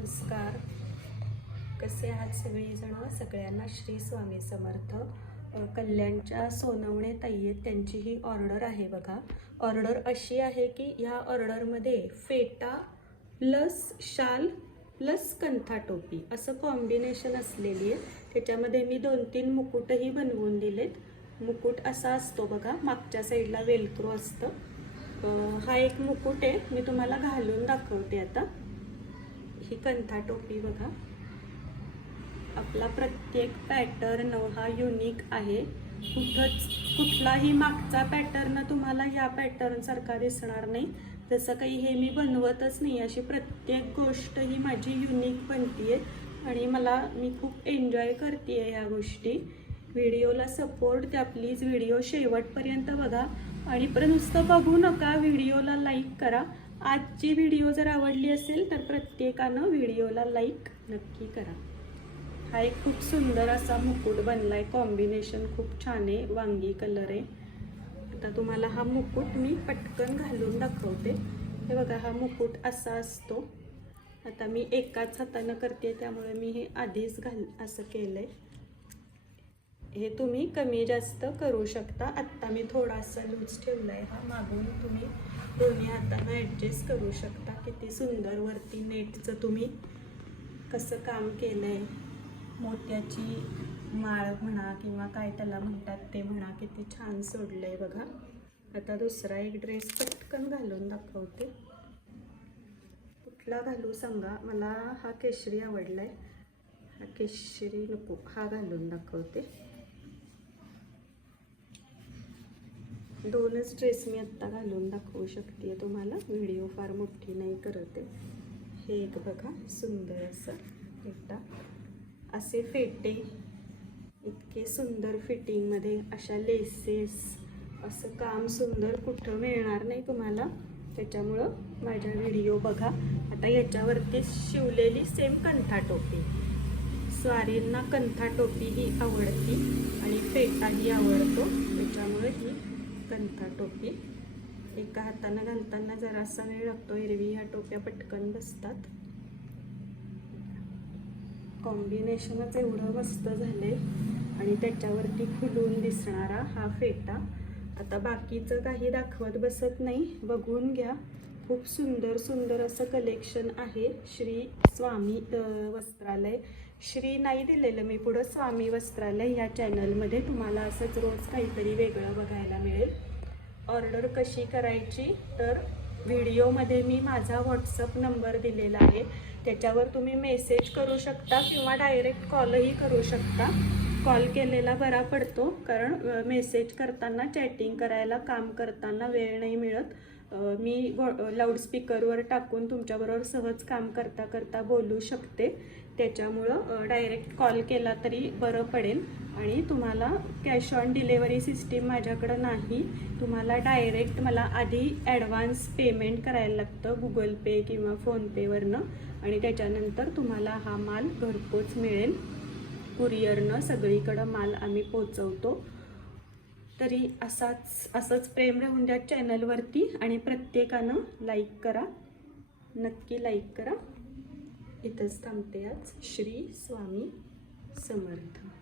नमस्कार. कसे आहात सगळेजण? सगळ्यांना श्री स्वामी समर्थ. कल्याणच्या सोनवणे ताई आहेत त्यांची ही ऑर्डर आहे बघा. ऑर्डर अशी आहे की ह्या ऑर्डरमध्ये फेटा प्लस शाल प्लस कंथा टोपी असं कॉम्बिनेशन असलेली आहे. त्याच्यामध्ये मी दोन तीन मुकुटही बनवून दिलेत. मुकुट असा असतो बघा मागच्या साईडला वेलक्रो असतं. हा एक मुकुट आहे. मी तुम्हाला घालून दाखवते आता. ही कंथा टोपी बघा. आपला प्रत्येक पॅटर्न हा युनिक आहे. कुठंच कुठलाही मागचा पॅटर्न तुम्हाला या पॅटर्नसारखा दिसणार नाही. जसं काही हे मी बनवतच नाही अशी प्रत्येक गोष्ट ही माझी युनिक बनतीये. आणि मला मी खूप एन्जॉय करते ह्या गोष्टी. व्हिडिओला सपोर्ट द्या प्लीज व्हिडिओ शेवटपर्यंत बघा. आणि परत नुसतं बघू नका व्हिडिओला लाईक करा. आजची व्हिडिओ जर आवडली असेल तर प्रत्येकानं व्हिडिओला लाईक नक्की करा. हा एक खूप सुंदर असा मुकुट बनलाय. कॉम्बिनेशन खूप छान आहे वांगी कलर आहे. आता तुम्हाला हा मुकुट मी पटकन घालून दाखवते. हे बघा हा मुकुट असा असतो. आता मी एकाच हातानं करते त्यामुळे मी हे आधीच घाल असं केलं आहे हे तुम्ही कमी जास्त करू शकता. आत्ता मी थोडासा लूज ठेवला आहे हा. मागून तुम्ही दोन्ही हातानं ॲडजस्ट करू शकता. किती सुंदर वरती नेटचं तुम्ही कसं काम केलं आहे मोत्याची माळ म्हणा किंवा काय त्याला म्हणतात ते म्हणा किती छान सोडलं आहे बघा. आता दुसरा एक ड्रेस पटकन घालून दाखवते. कुठला घालू सांगा? मला हा केशरी आवडलाय. हा केशरी नको हा घालून दाखवते. दोनच ड्रेस मी आत्ता घालून दाखवू शकते तुम्हाला. व्हिडिओ फार मोठी नाही करत. आहे हे एक बघा सुंदर असं. फेटा असे फेटे इतके सुंदर फिटिंगमध्ये अशा लेसेस असं काम सुंदर कुठं मिळणार नाही तुम्हाला. त्याच्यामुळं माझ्या व्हिडिओ बघा. आता याच्यावरती शिवलेली सेम कंथा टोपी. स्वारींना कंथा टोपी ही आवडती आणि फेटाही आवडतो. त्याच्यामुळे ही कंथा टोपी. एका हातानं घालताना जरासा वेळ लागतो एरवी ह्या टोप्या पटकन बसतात. कॉम्बिनेशनच एवढं मस्त झाले आणि त्याच्यावरती खुलून दिसणारा हा फेटा. आता बाकीचं काही दाखवत बसत नाही. बघून घ्या. खूप सुंदर सुंदर असं कलेक्शन आहे. श्री स्वामी वस्त्रालय. श्री नाही दिलेलं मी पुढं स्वामी वस्त्रालय ह्या चॅनलमध्ये तुम्हाला असंच रोज काहीतरी वेगळं बघायला मिळेल. ऑर्डर कशी करायची? तर व्हिडिओमध्ये मी माझा व्हॉट्सअप नंबर दिलेला आहे. त्याच्यावर तुम्ही मेसेज करू शकता किंवा डायरेक्ट कॉलही करू शकता. कॉल केलेला बरा पडतो कारण मेसेज करताना चॅटिंग करायला काम करताना वेळ नाही मिळत. मी मी लाऊडस्पीकरवर टाकून तुमच्याबरोबर सहज काम करता करता बोलू शकते. त्याच्यामुळं डायरेक्ट कॉल केला तरी बरं पडेल. आणि तुम्हाला कॅश ऑन डिलेवरी सिस्टीम माझ्याकडं नाही. तुम्हाला डायरेक्ट मला आधी ॲडव्हान्स पेमेंट करायला लागतं गुगल पे किंवा फोनपेवरनं आणि त्याच्यानंतर तुम्हाला हा माल घरपोच मिळेल. कुरिअरनं सगळीकडं माल आम्ही पोचवतो तरी असाच असंच प्रेम राहून द्या चॅनलवरती आणि प्रत्येकानं लाईक करा. नक्की लाईक करा. इथंच थांबते आज. श्री स्वामी समर्थ.